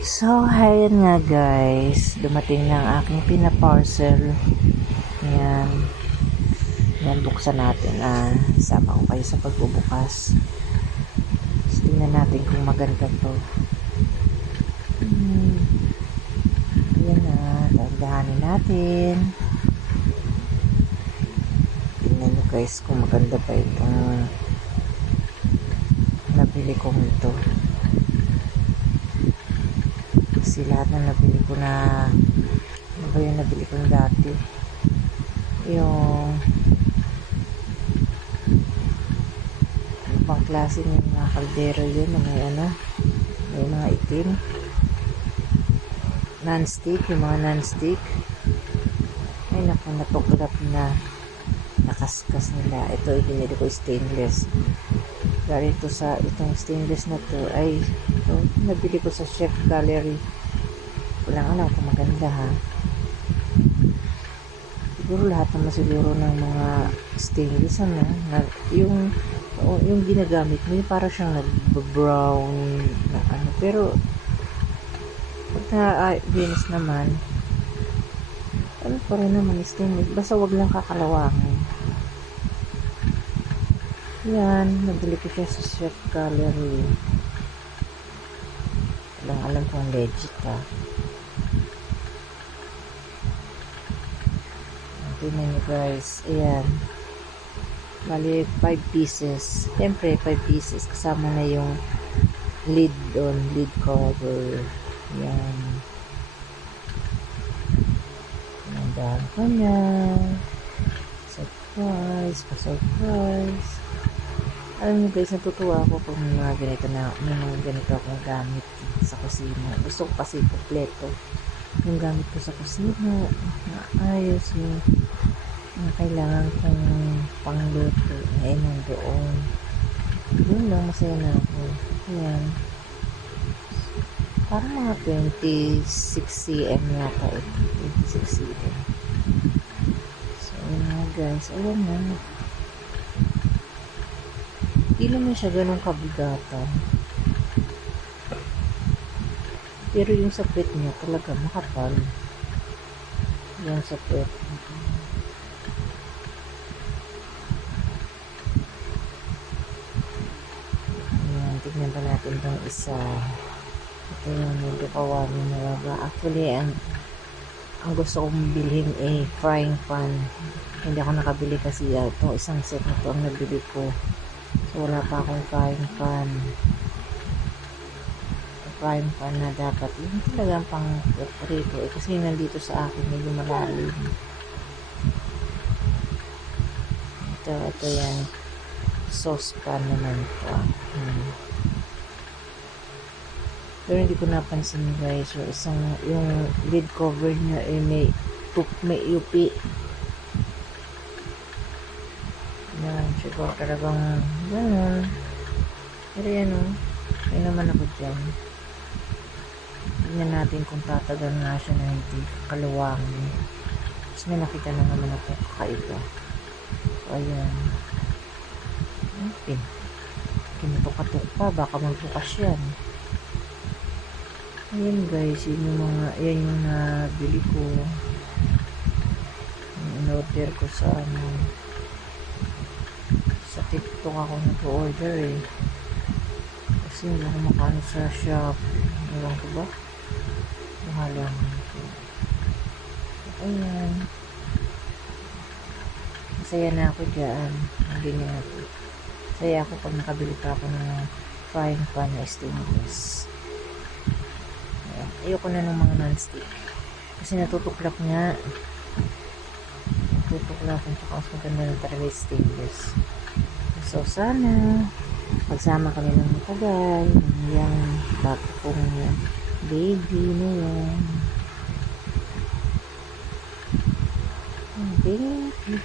So, ayan nga guys, dumating na ang aking pina-parcel. Ayan. Ayan, buksan natin. Sama ko kayo sa pagbubukas. So, tingnan natin kung maganda to. Ayan na, dahan-dahanin natin. Tingnan nyo guys kung maganda pa itong nabili kong ito. Kasi lahat na nabili ko na ano ba yung nabili ko dati, yung ibang klase ng mga kaldero yun na may mga itim non-stick, yung mga non-stick ay naku, natuklap na nakaskas nila. Ito ibinili ko stainless, galing to sa itong stainless na to ay ito, nabili ko sa Chef Gallery. Walang alam kung maganda ha. Siguro lahat naman siguro ng mga stainless yung ginagamit mo yung para siyang nag-brown na pero pag na-Venus naman ano pa rin naman stainless, basta wag lang kakalawangin. Yan, nabili ko siya sa Chef Gallery. Walang alam kung legit ha. Tingnan nyo guys, ayan, bali 5 pieces, siyempre 5 pieces kasama na yung lid doon, lid cover. Yan, nandahan ko na surprise. Alam nyo guys, natutuwa ako kung may mga ganito akong gamit sa kusina. Gusto ko kasi kompleto yung gamit ko sa kusina, ayos yung kailangan kong pangluto ay nandoon. Yun lang, masaya na ako. Ayan, parang mga 26 cm yata ito, 26 cm. So yun nga guys, ayan na, hindi naman siya ganun kabigatan, pero yung sapit niya talaga makapal. Yung sapit, ayan, tignan pa natin itong isa. Ito yung medyo kawali na baba. Actually, ang gusto kong bilhin ay frying pan. Hindi ako nakabili kasi itong isang set na ito ang nabili ko. So, wala pa akong frying pan. Frying pan na dapat yung talagang pang prito kasi nandito sa akin medyo malalim. Ito yan, saucepan naman ito. Pero hindi ko napansin guys, so yung lid cover niya ay may UP. Yan, siguro talagang gano'n. Pero yan may naman ako dyan. Tignan natin kung tatagal na siya na hindi kaluwangin. Tapos may nakita na naman ako kakaiba. So, ayan. Kinutok-katok pa, baka magbukas yan. Ayan guys, yan yung nabili ko. Yung in-order ko sa sa TikTok ako nag-order kasi hindi ako makano sa shop. Ewan ko ba? Bahala naman ito. Ayan. Masaya na ako dyan. Hindi na ako. Masaya ako pag nakabili pa ako ng frying pan na stainless. Ayan. Ayoko na ng mga non-stick. Kasi natutuklap nga. Natutuklapan tsaka mas maganda na talaga stainless. So, sana magsama kami ng matagal. Yung bago kong baby na yan. Baby.